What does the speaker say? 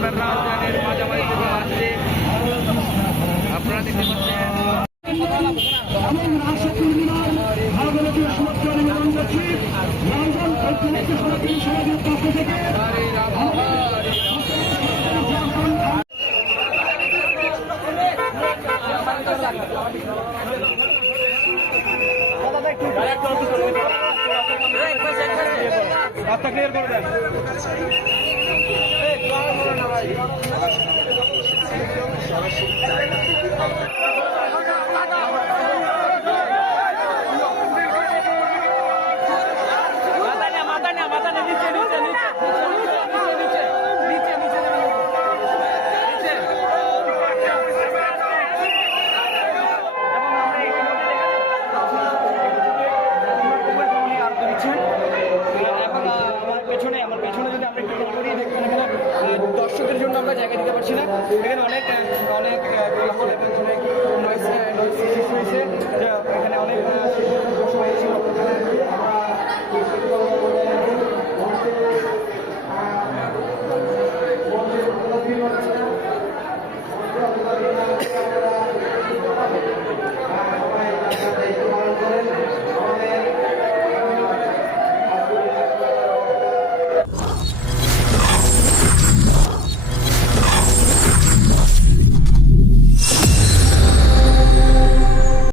আমরা রাউজানের মাঝামাঝি থেকে আসছি, আপনারা দেখতে পাচ্ছেন। রাস্তা ক্লিয়ার করে দেন। আমার পেছনে যদি আমরা একটু করি দেখবেন এখানে দর্শকের জন্য আমরা জায়গা দিতে পারছি না। এখানে অনেক অনেক নয়েজ সৃষ্টি হয়েছে, এখানে অনেক বসে হয়েছে।